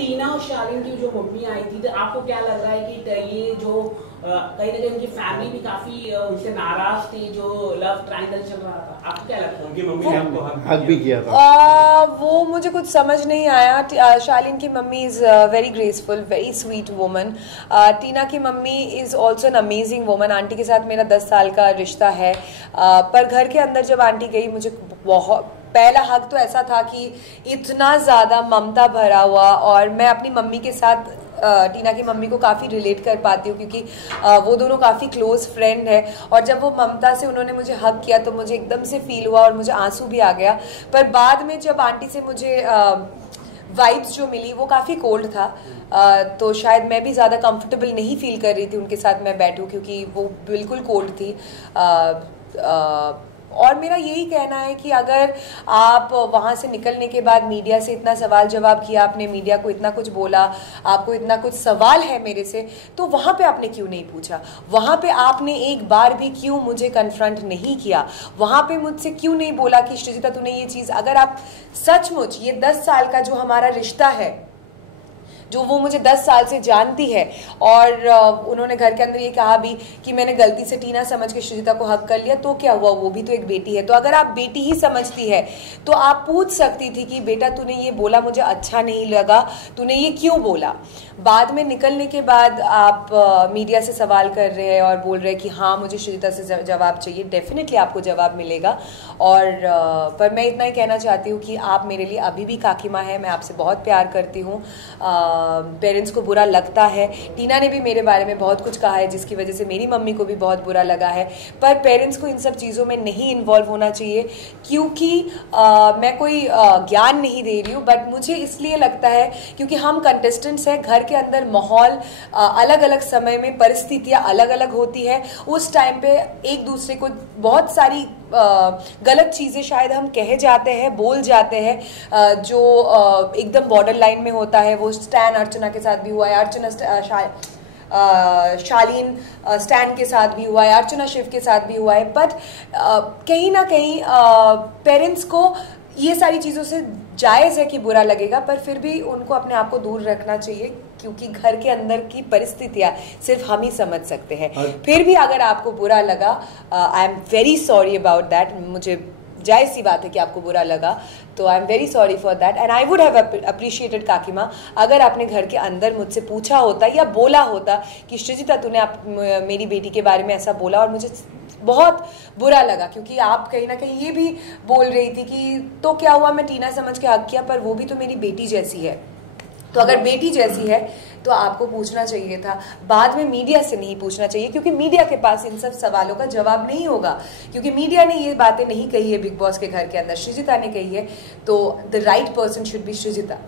टीना और शालीन की जो मम्मी आई थी, तो आपको क्या लग रहा है कि ये जो कहीं ना कहीं उनकी फैमिली भी काफी उनसे नाराज थी, जो लव ट्रायंगल चल रहा था, आपको क्या लगता है? उनकी मम्मी ने आपको हक भी किया था। वो मुझे कुछ समझ नहीं आया। शालीन की mummy is very graceful, very sweet woman. Tina की mummy is also an amazing woman. Aunty के साथ मेरा 10 साल का रिश्ता है। पर घर के अंदर जब आंटी गई, मुझे बहुत पहला हक तो ऐसा था कि इतना ज़्यादा ममता भरा हुआ, और मैं अपनी मम्मी के साथ टीना की मम्मी को काफ़ी रिलेट कर पाती हूँ, क्योंकि वो दोनों काफ़ी क्लोज फ्रेंड है। और जब वो ममता से उन्होंने मुझे हक किया तो मुझे एकदम से फील हुआ और मुझे आंसू भी आ गया। पर बाद में जब आंटी से मुझे वाइब्स जो मिली वो काफ़ी कोल्ड था। तो शायद मैं भी ज़्यादा कंफर्टेबल नहीं फील कर रही थी उनके साथ मैं बैठूं, क्योंकि वो बिल्कुल कोल्ड थी। और मेरा यही कहना है कि अगर आप वहाँ से निकलने के बाद मीडिया से इतना सवाल जवाब किया, आपने मीडिया को इतना कुछ बोला, आपको इतना कुछ सवाल है मेरे से, तो वहाँ पे आपने क्यों नहीं पूछा? वहाँ पे आपने एक बार भी क्यों मुझे कन्फ्रंट नहीं किया? वहाँ पे मुझसे क्यों नहीं बोला कि श्रीजिता तूने ये चीज़, अगर आप सचमुच ये 10 साल का जो हमारा रिश्ता है, जो वो मुझे 10 साल से जानती है, और उन्होंने घर के अंदर ये कहा भी कि मैंने गलती से टीना समझ के श्रीजिता को हक कर लिया, तो क्या हुआ? वो भी तो एक बेटी है। तो अगर आप बेटी ही समझती है तो आप पूछ सकती थी कि बेटा तूने ये बोला मुझे अच्छा नहीं लगा, तूने ये क्यों बोला? बाद में निकलने के बाद आप मीडिया से सवाल कर रहे हैं और बोल रहे हैं कि हाँ मुझे श्रीजिता से जवाब चाहिए। डेफिनेटली आपको जवाब मिलेगा। और पर मैं इतना ही कहना चाहती हूँ कि आप मेरे लिए अभी भी काकी माँ है। मैं आपसे बहुत प्यार करती हूँ। पेरेंट्स को बुरा लगता है, टीना ने भी मेरे बारे में बहुत कुछ कहा है जिसकी वजह से मेरी मम्मी को भी बहुत बुरा लगा है, पर पेरेंट्स को इन सब चीज़ों में नहीं इन्वॉल्व होना चाहिए, क्योंकि मैं कोई ज्ञान नहीं दे रही हूँ, बट मुझे इसलिए लगता है क्योंकि हम कंटेस्टेंट्स हैं। घर के अंदर माहौल अलग अलग समय में परिस्थितियाँ अलग अलग होती है। उस टाइम पे एक दूसरे को बहुत सारी गलत चीज़ें शायद हम कहे जाते हैं, बोल जाते हैं, जो एकदम बॉर्डर लाइन में होता है। वो स्टैन अर्चना के साथ भी हुआ है, शालीन स्टैन के साथ भी हुआ है, अर्चना शिव के साथ भी हुआ है। बट कहीं ना कहीं पेरेंट्स को ये सारी चीज़ों से जायज़ है कि बुरा लगेगा, पर फिर भी उनको अपने आप को दूर रखना चाहिए, क्योंकि घर के अंदर की परिस्थितियाँ सिर्फ हम ही समझ सकते हैं। फिर भी अगर आपको बुरा लगा, I am very sorry about that. मुझे जायज़ सी बात है कि आपको बुरा लगा, तो I am very sorry for that, and I would have appreciated काकी माँ अगर आपने घर के अंदर मुझसे पूछा होता या बोला होता कि श्रीजिता तूने मेरी बेटी के बारे में ऐसा बोला और मुझे बहुत बुरा लगा, क्योंकि आप कहीं ना कहीं ये भी बोल रही थी कि तो क्या हुआ, मैं टीना समझ के हक किया, पर वो भी तो मेरी बेटी जैसी है। तो अगर बेटी जैसी है तो आपको पूछना चाहिए था, बाद में मीडिया से नहीं पूछना चाहिए, क्योंकि मीडिया के पास इन सब सवालों का जवाब नहीं होगा, क्योंकि मीडिया ने ये बातें नहीं कही है बिग बॉस के घर के अंदर, श्रीजिता ने कही है। तो the right person should be Sreejita.